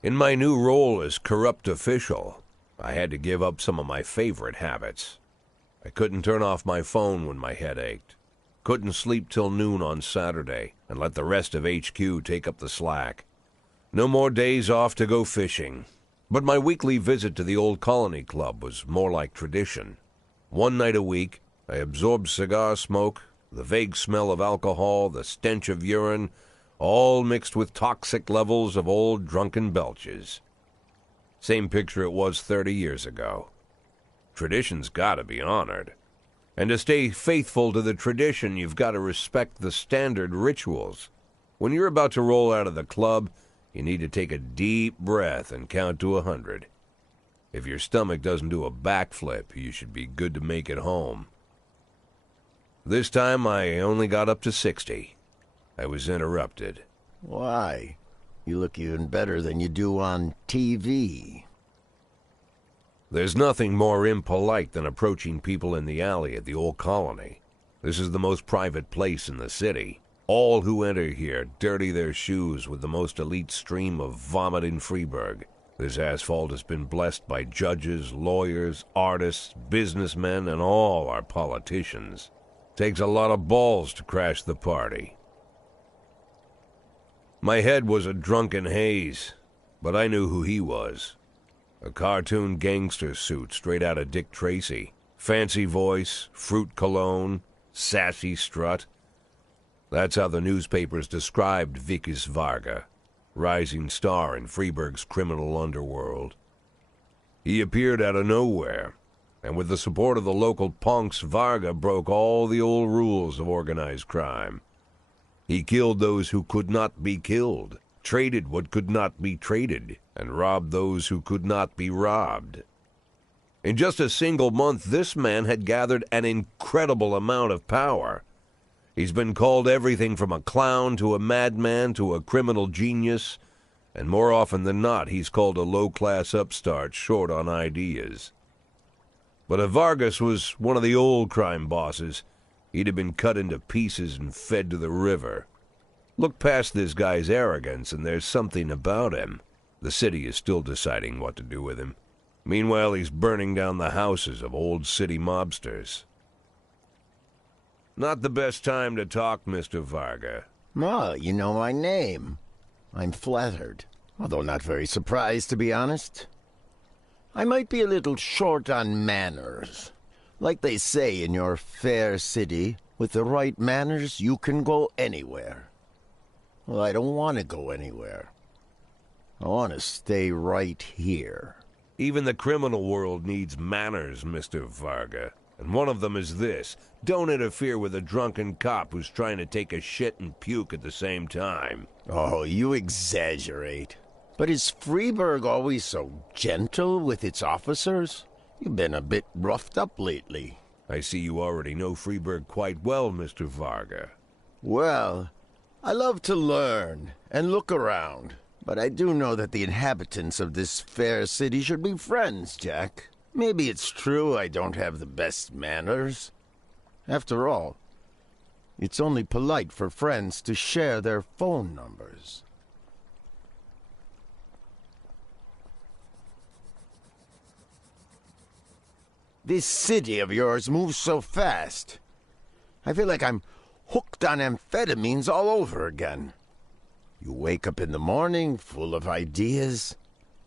In my new role as corrupt official, I had to give up some of my favorite habits. I couldn't turn off my phone when my head ached. Couldn't sleep till noon on Saturday and let the rest of HQ take up the slack. No more days off to go fishing. But my weekly visit to the Old Colony Club was more like tradition. One night a week, I absorbed cigar smoke, the vague smell of alcohol, the stench of urine, all mixed with toxic levels of old drunken belches. Same picture it was 30 years ago. Tradition's gotta be honored. And to stay faithful to the tradition, you've got to respect the standard rituals. When you're about to roll out of the club, you need to take a deep breath and count to 100. If your stomach doesn't do a backflip, you should be good to make it home. This time I only got up to 60. I was interrupted. Why? You look even better than you do on TV. There's nothing more impolite than approaching people in the alley at the Old Colony. This is the most private place in the city. All who enter here dirty their shoes with the most elite stream of vomit in Freeburg. This asphalt has been blessed by judges, lawyers, artists, businessmen, and all our politicians. Takes a lot of balls to crash the party. My head was a drunken haze, but I knew who he was. A cartoon gangster suit straight out of Dick Tracy. Fancy voice, fruit cologne, sassy strut. That's how the newspapers described Vikas Varga, rising star in Freeburg's criminal underworld. He appeared out of nowhere, and with the support of the local punks, Varga broke all the old rules of organized crime. He killed those who could not be killed, traded what could not be traded, and robbed those who could not be robbed. In just a single month, this man had gathered an incredible amount of power. He's been called everything from a clown to a madman to a criminal genius, and more often than not, he's called a low-class upstart short on ideas. But if Vargas was one of the old crime bosses, he'd have been cut into pieces and fed to the river. Look past this guy's arrogance, and there's something about him. The city is still deciding what to do with him. Meanwhile, he's burning down the houses of old city mobsters. Not the best time to talk, Mr. Varga. Oh, you know my name. I'm flattered, although not very surprised, to be honest. I might be a little short on manners. Like they say in your fair city, with the right manners, you can go anywhere. Well, I don't want to go anywhere. I want to stay right here. Even the criminal world needs manners, Mr. Varga. And one of them is this. Don't interfere with a drunken cop who's trying to take a shit and puke at the same time. Oh, you exaggerate. But is Freeburg always so gentle with its officers? You've been a bit roughed up lately. I see you already know Freeburg quite well, Mr. Varga. Well, I love to learn and look around. But I do know that the inhabitants of this fair city should be friends, Jack. Maybe it's true I don't have the best manners. After all, it's only polite for friends to share their phone numbers. This city of yours moves so fast. I feel like I'm hooked on amphetamines all over again. You wake up in the morning full of ideas,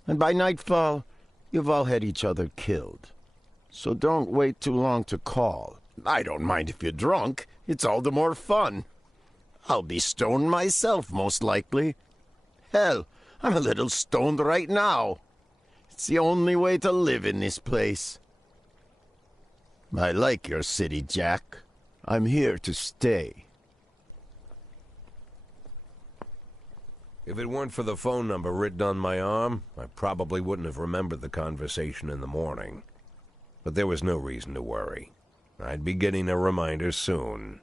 and by nightfall, you've all had each other killed. So don't wait too long to call. I don't mind if you're drunk. It's all the more fun. I'll be stoned myself, most likely. Hell, I'm a little stoned right now. It's the only way to live in this place. I like your city, Jack. I'm here to stay. If it weren't for the phone number written on my arm, I probably wouldn't have remembered the conversation in the morning. But there was no reason to worry. I'd be getting a reminder soon.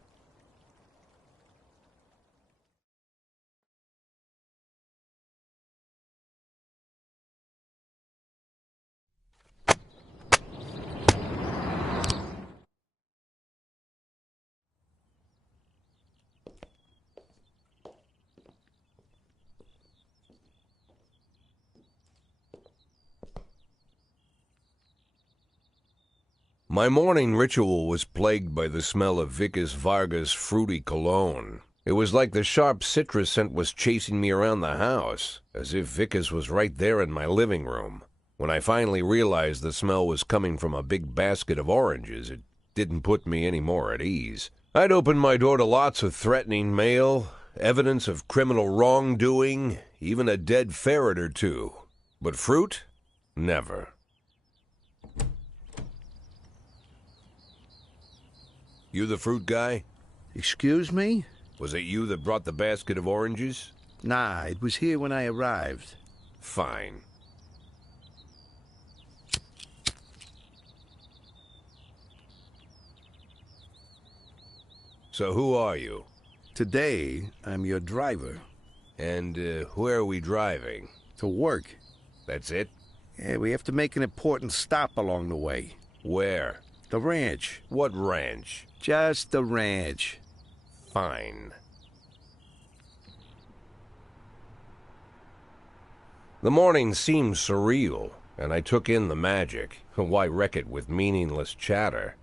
My morning ritual was plagued by the smell of Vickers Vargas' fruity cologne. It was like the sharp citrus scent was chasing me around the house, as if Vickers was right there in my living room. When I finally realized the smell was coming from a big basket of oranges, it didn't put me any more at ease. I'd opened my door to lots of threatening mail, evidence of criminal wrongdoing, even a dead ferret or two. But fruit? Never. You the fruit guy? Excuse me? Was it you that brought the basket of oranges? Nah, it was here when I arrived. Fine. So who are you? Today, I'm your driver. And where are we driving? To work. That's it? Yeah, we have to make an important stop along the way. Where? The ranch. What ranch? Just the ranch. Fine. The morning seemed surreal, and I took in the magic. Why wreck it with meaningless chatter?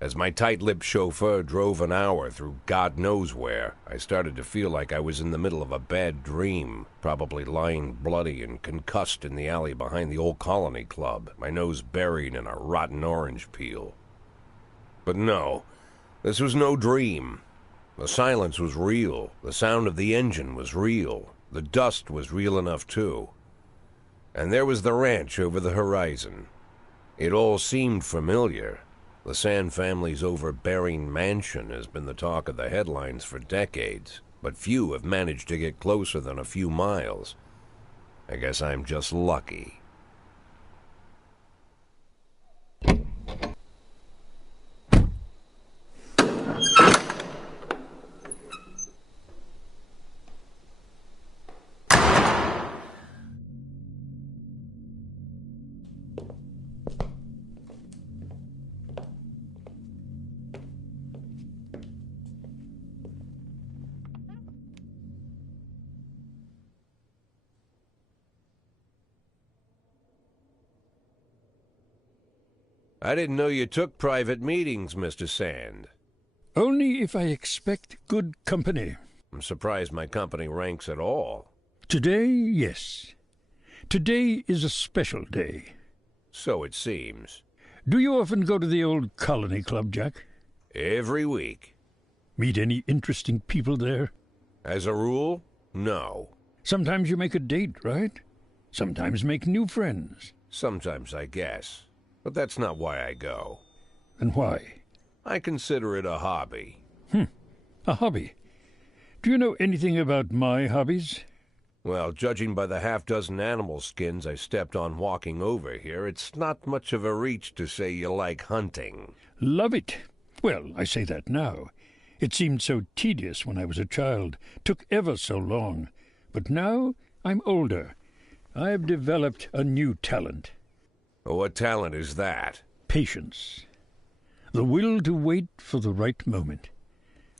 As my tight-lipped chauffeur drove an hour through God knows where, I started to feel like I was in the middle of a bad dream, probably lying bloody and concussed in the alley behind the old Colony Club, my nose buried in a rotten orange peel. But no, this was no dream. The silence was real. The sound of the engine was real. The dust was real enough, too. And there was the ranch over the horizon. It all seemed familiar. The Sand family's overbearing mansion has been the talk of the headlines for decades, but few have managed to get closer than a few miles. I guess I'm just lucky. I didn't know you took private meetings, Mr. Sand. Only if I expect good company. I'm surprised my company ranks at all. Today, yes. Today is a special day. So it seems. Do you often go to the old Colony Club, Jack? Every week. Meet any interesting people there? As a rule, no. Sometimes you make a date, right? Sometimes make new friends. Sometimes, I guess. But that's not why I go. Then why? I consider it a hobby. A hobby. Do you know anything about my hobbies? Well, judging by the half-dozen animal skins I stepped on walking over here, it's not much of a reach to say you like hunting. Love it. Well, I say that now. It seemed so tedious when I was a child. Took ever so long. But now I'm older. I've developed a new talent. What talent is that? Patience. The will to wait for the right moment.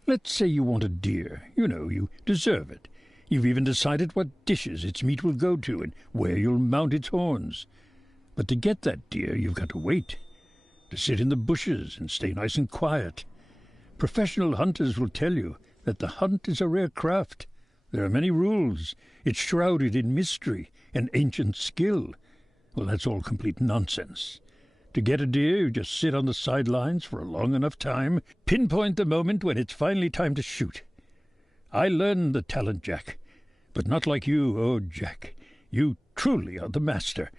Let's say you want a deer. You know, you deserve it. You've even decided what dishes its meat will go to and where you'll mount its horns. But to get that deer, you've got to wait. To sit in the bushes and stay nice and quiet. Professional hunters will tell you that the hunt is a rare craft. There are many rules. It's shrouded in mystery and ancient skill. Well, that's all complete nonsense. To get a deer, you just sit on the sidelines for a long enough time, pinpoint the moment when it's finally time to shoot. I learned the talent, Jack, but not like you. Oh, Jack, you truly are the master.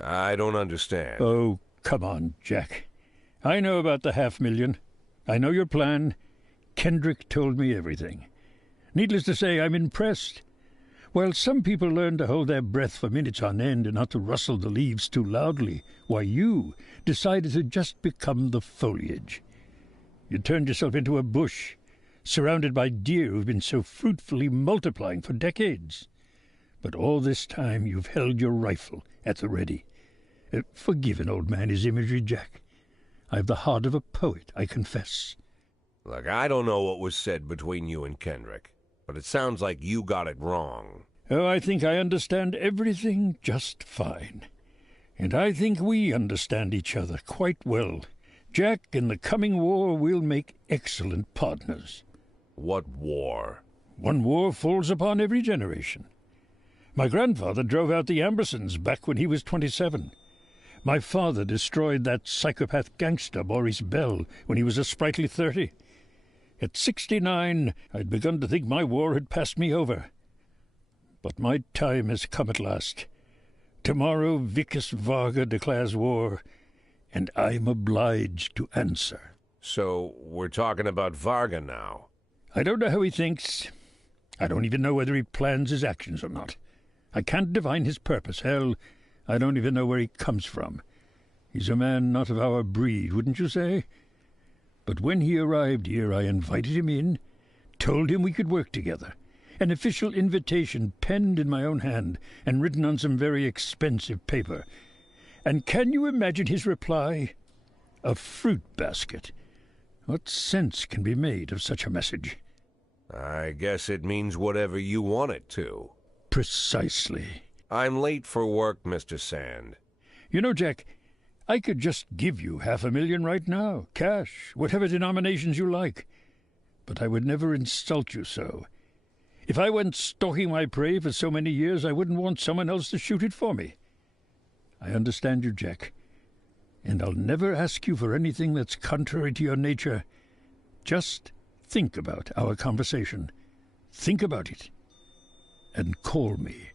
I don't understand. Oh, come on, Jack. I know about the 500,000. I know your plan. Kendrick told me everything. Needless to say, I'm impressed. While some people learn to hold their breath for minutes on end and not to rustle the leaves too loudly, why you decided to just become the foliage. You turned yourself into a bush, surrounded by deer who've been so fruitfully multiplying for decades. But all this time you've held your rifle at the ready. Forgive an old man his imagery, Jack. I've the heart of a poet, I confess. Look, I don't know what was said between you and Kendrick, but it sounds like you got it wrong. Oh, I think I understand everything just fine. And I think we understand each other quite well. Jack, in the coming war, we'll make excellent partners. What war? One war falls upon every generation. My grandfather drove out the Ambersons back when he was 27. My father destroyed that psychopath gangster, Maurice Bell, when he was a sprightly 30. At 69, I'd begun to think my war had passed me over. But my time has come at last. Tomorrow Vickis Varga declares war, and I'm obliged to answer. So we're talking about Varga now. I don't know how he thinks. I don't even know whether he plans his actions or not. I can't divine his purpose. Hell, I don't even know where he comes from. He's a man not of our breed, wouldn't you say? But when he arrived here, I invited him in, told him we could work together. An official invitation penned in my own hand and written on some very expensive paper. And can you imagine his reply? A fruit basket. What sense can be made of such a message? I guess it means whatever you want it to. Precisely. I'm late for work, Mr. Sand. You know, Jack, I could just give you 500,000 right now, cash, whatever denominations you like. But I would never insult you so. If I went stalking my prey for so many years, I wouldn't want someone else to shoot it for me. I understand you, Jack, and I'll never ask you for anything that's contrary to your nature. Just think about our conversation. Think about it, and call me.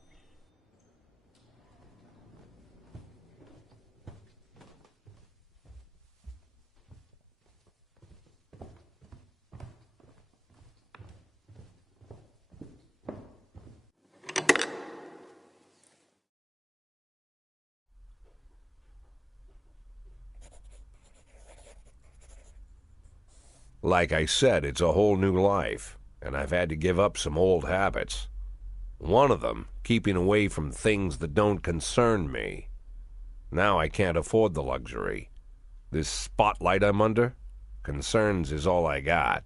Like I said, it's a whole new life, and I've had to give up some old habits. One of them, keeping away from things that don't concern me. Now I can't afford the luxury. This spotlight I'm under, concerns is all I got.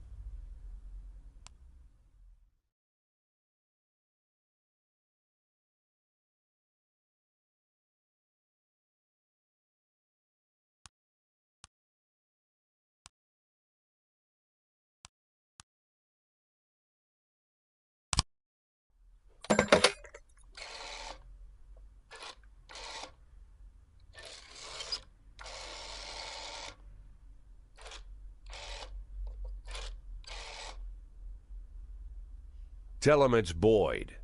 Tell him it's Boyd.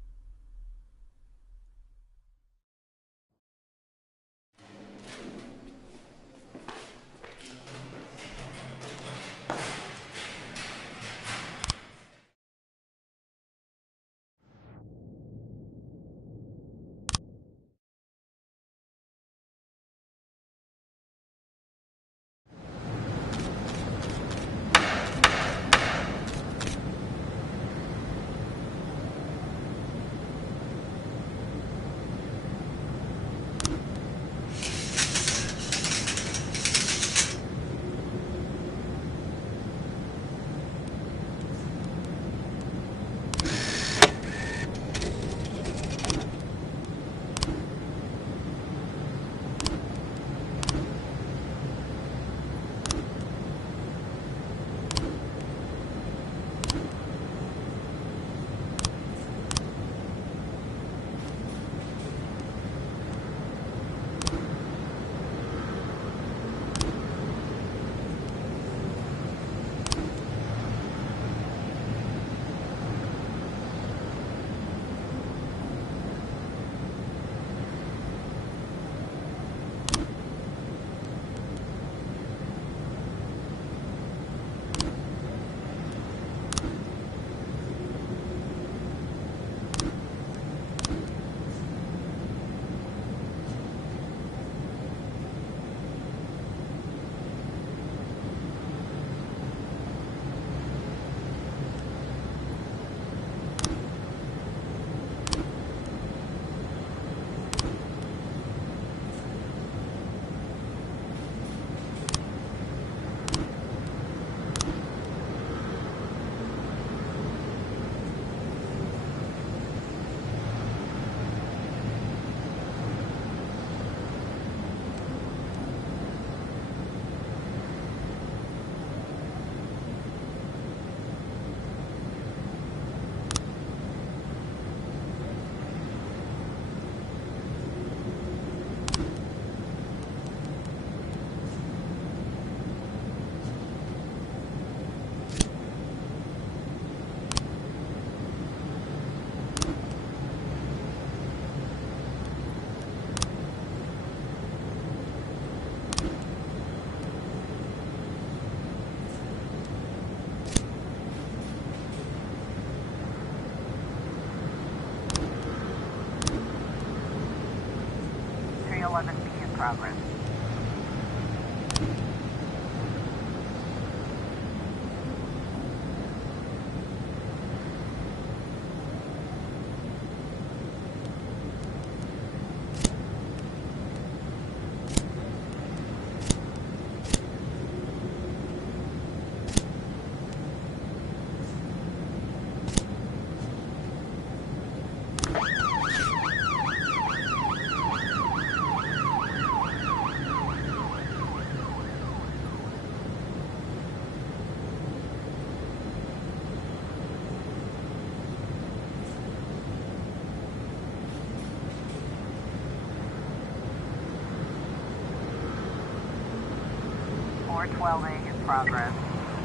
412A in progress.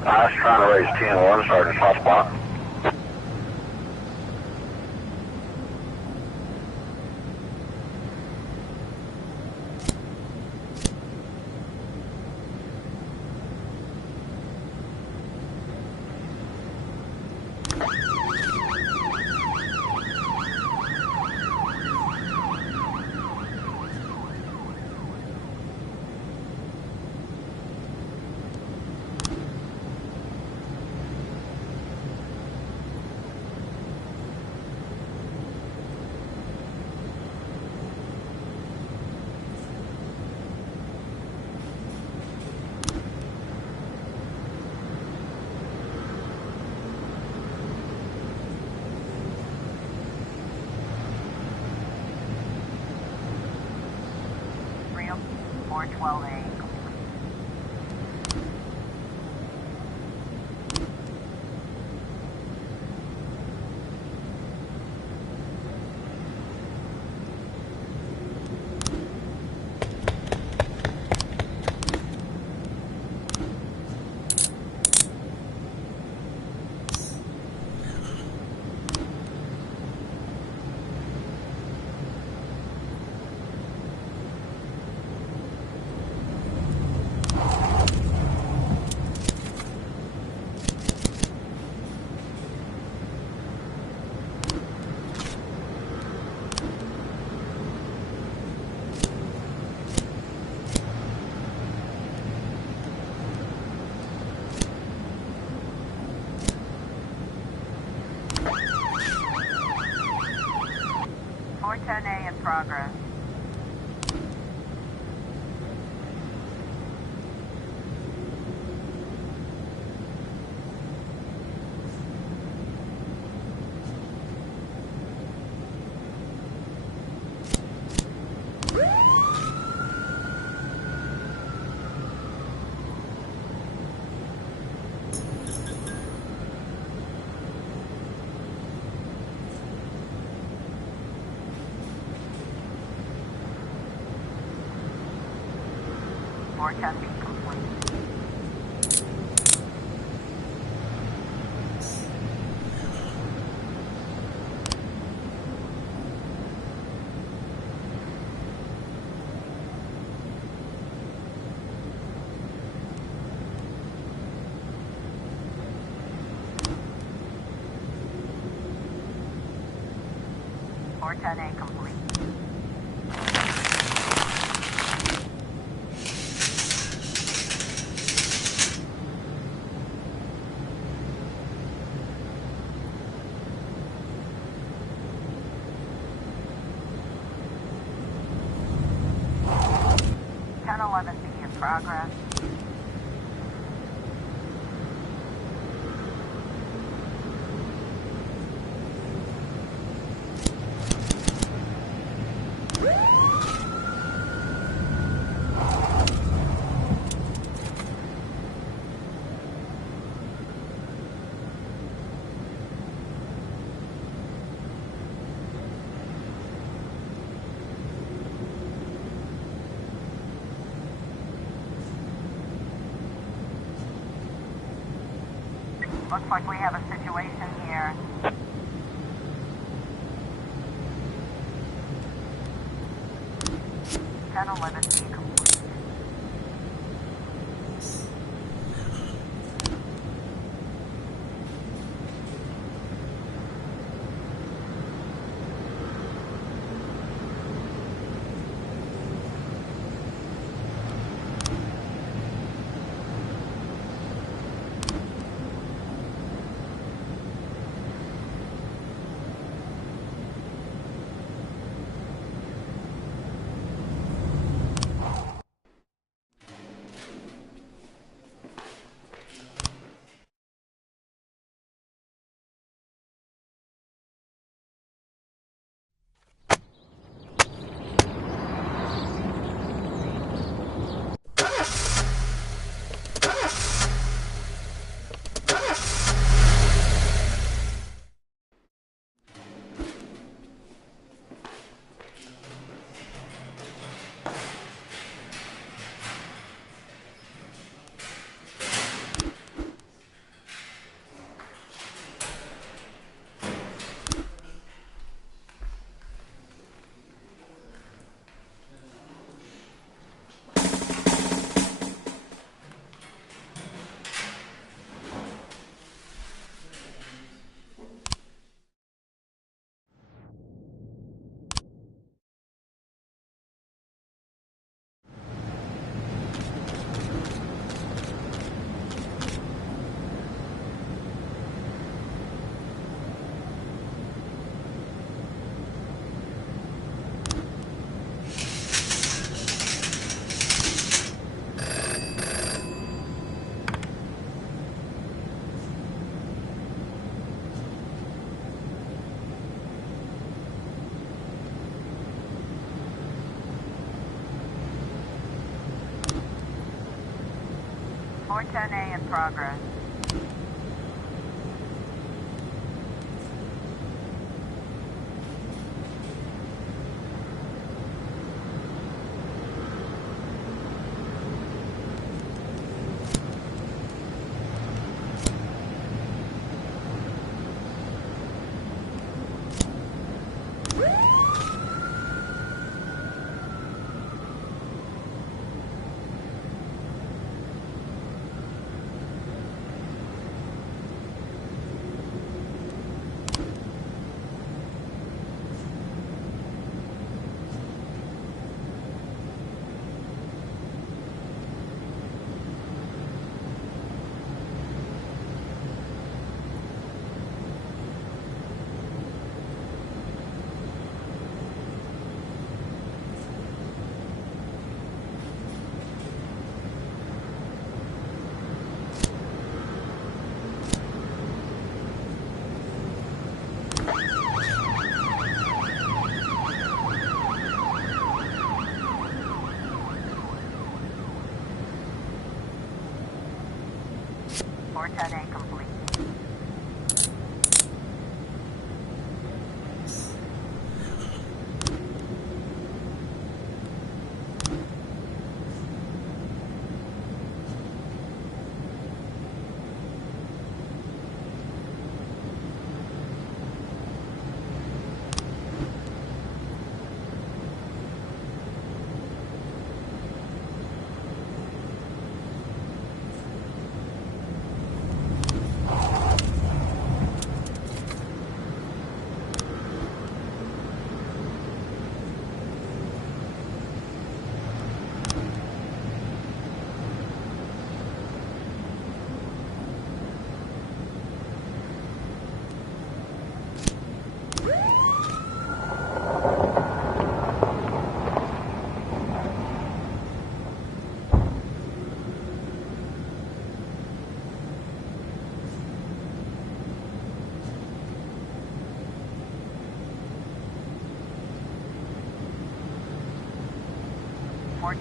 I was trying to raise 10-1, Sergeant Hotspot. Real 412A. A in progress. More testing complete. Or 10A complete. In progress. Looks like we have a situation here. Channel 11B complete. 410A in progress. A complete.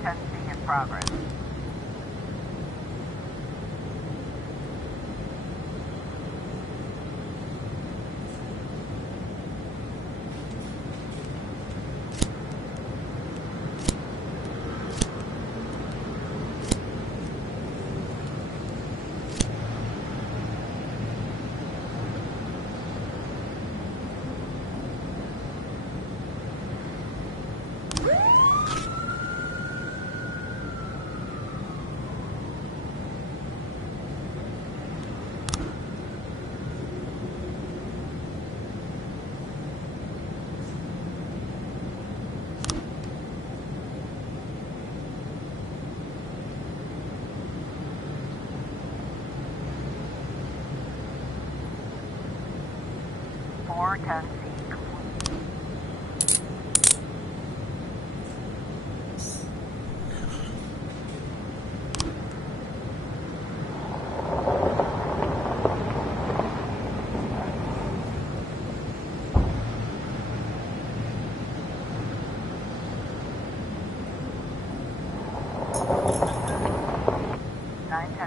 C in progress. C complete.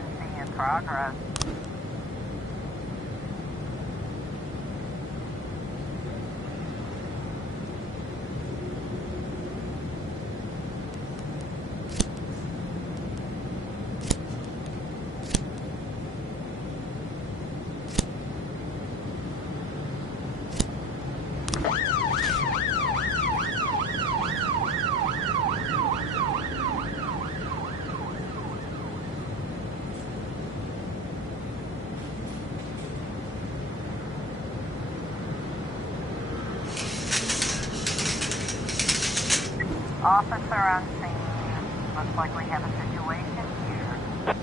C in progress. Officer on scene. Looks like we have a situation here.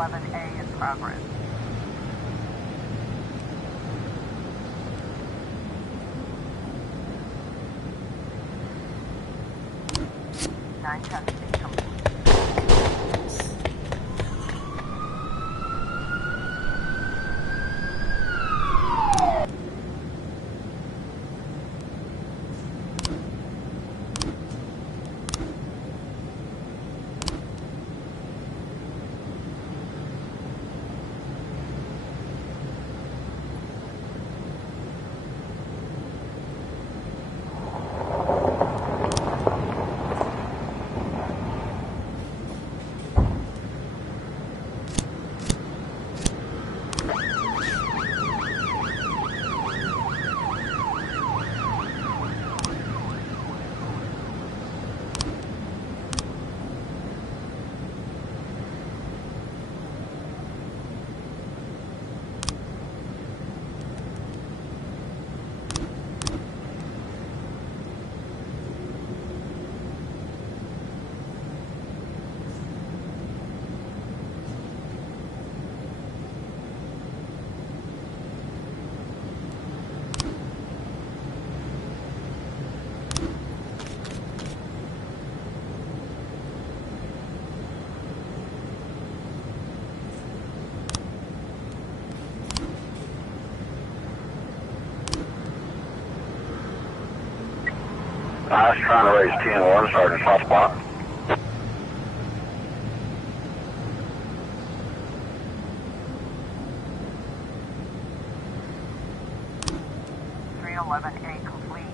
311A in progress. Nine testing complete. I was trying to raise 10-1, Sergeant, hot spot. A complete.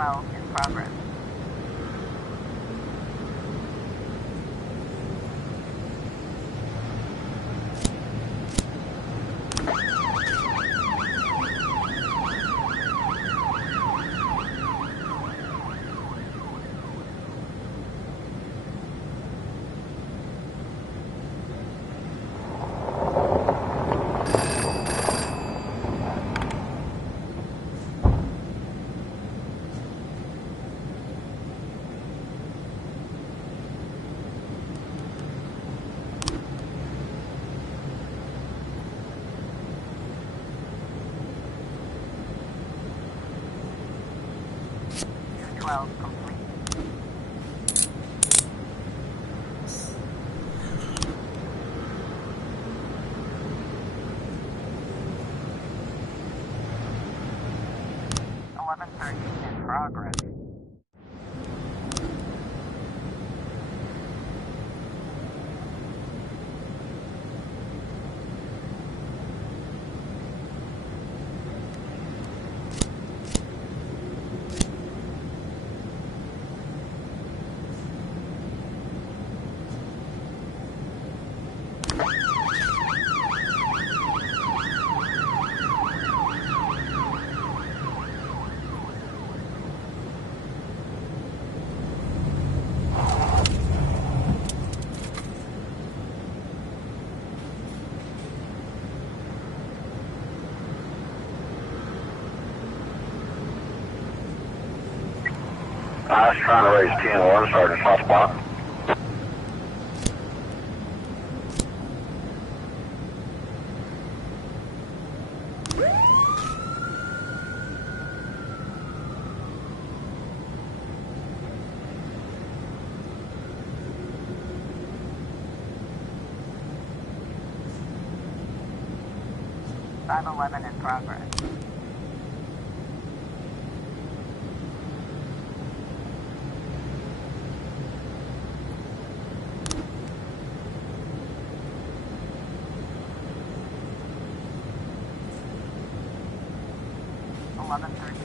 12 in progress. Two-12 complete. In progress. I was trying to raise TN1, Sergeant, hot spot. Five 11 in progress. Eleven 13.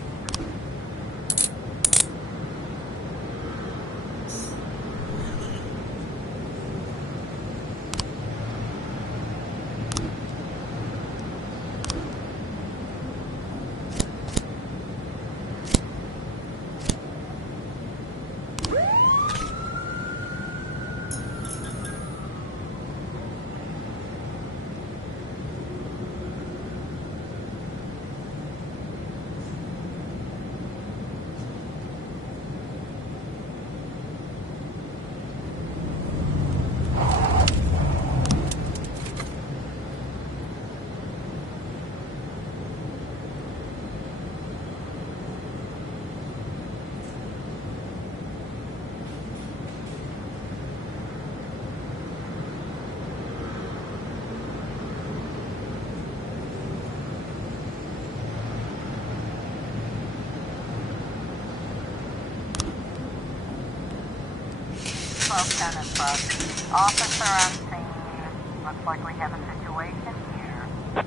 Ten in progress. Officer on scene. Looks like we have a situation here.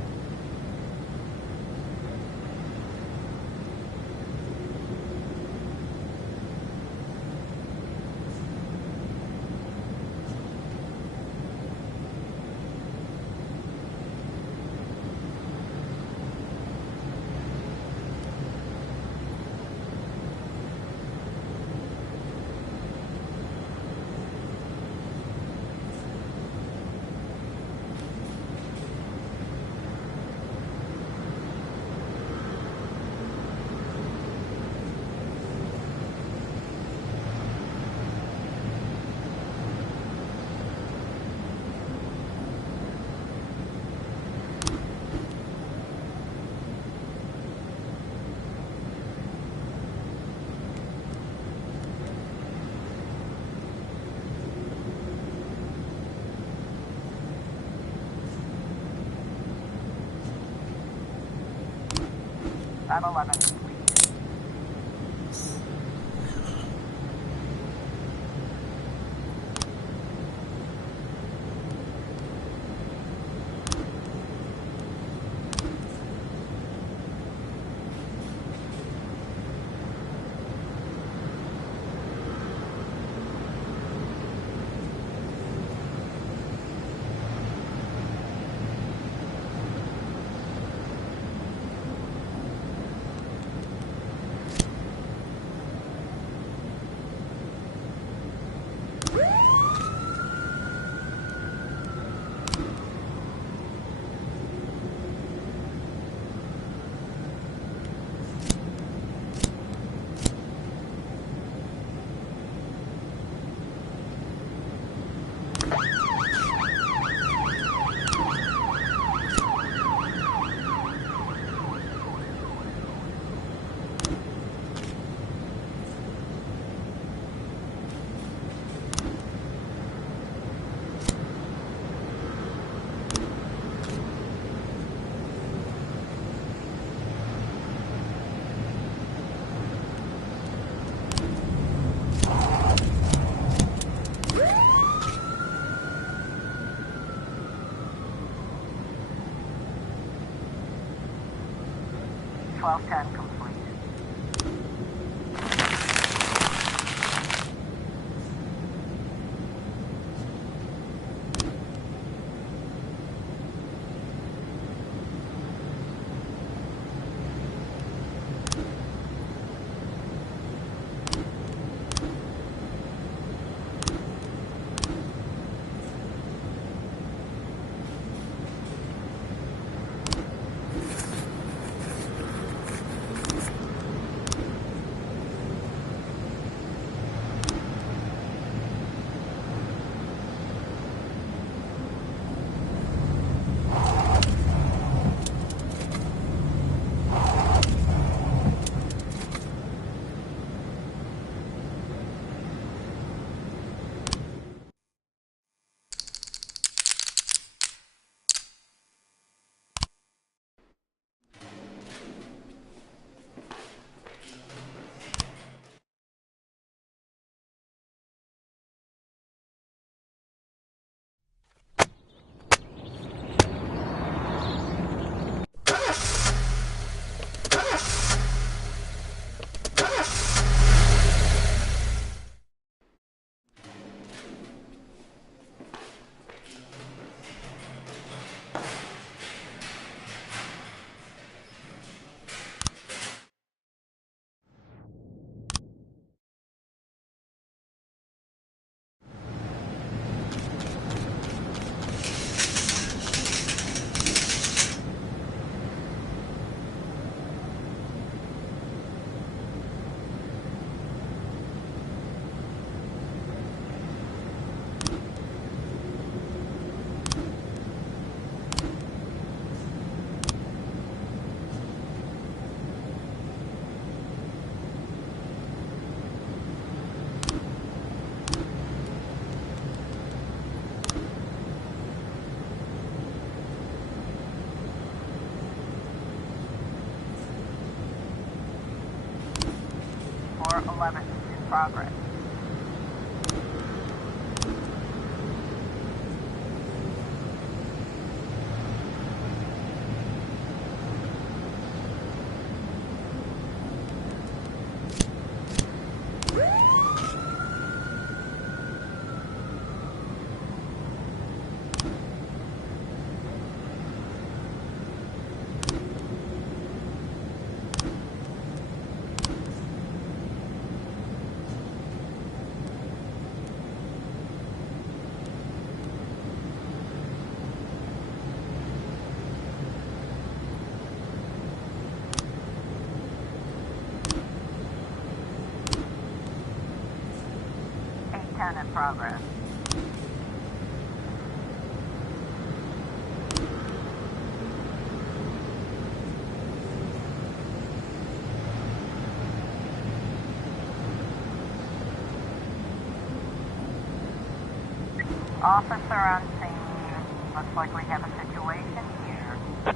Five 11 complete. 1210 complete. Floor 11 in progress. In progress. Officer on scene. Looks like we have a situation here.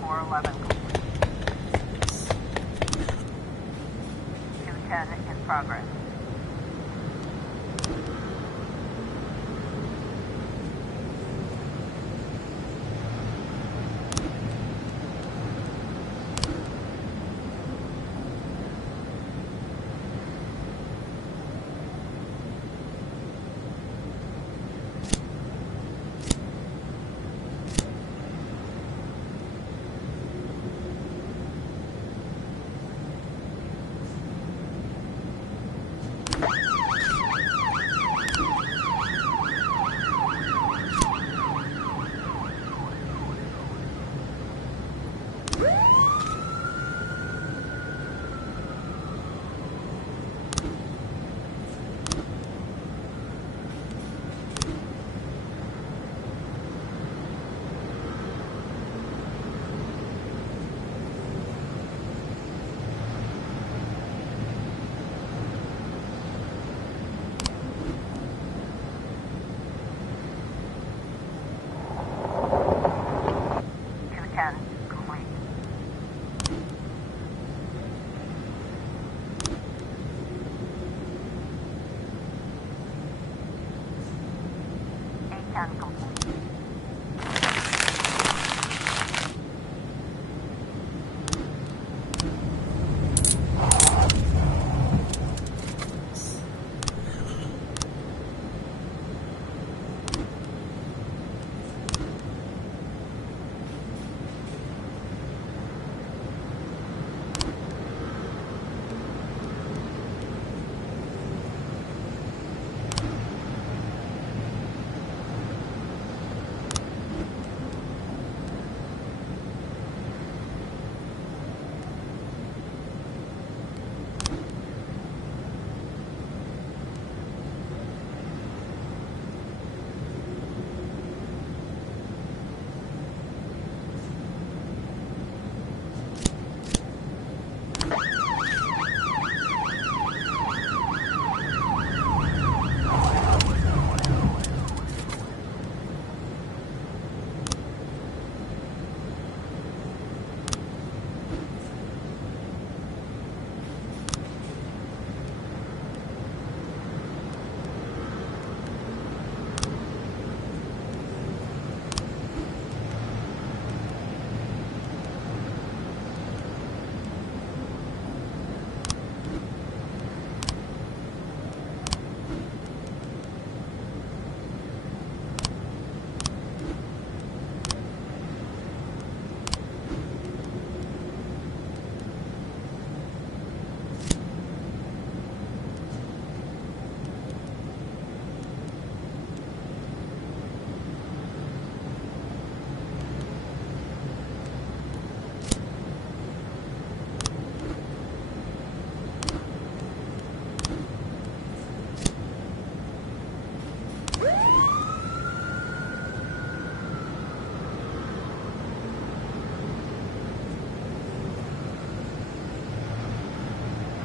Floor 11 complete. 210 in progress.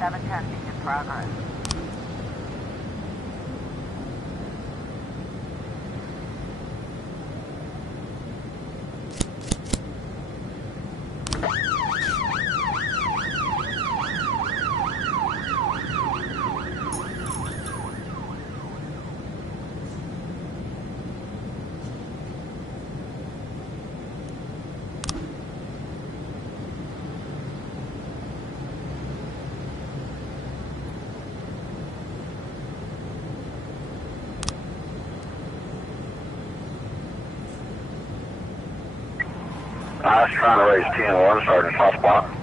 have a testing in progress. I was trying to raise 10-1, Sergeant Hotspot.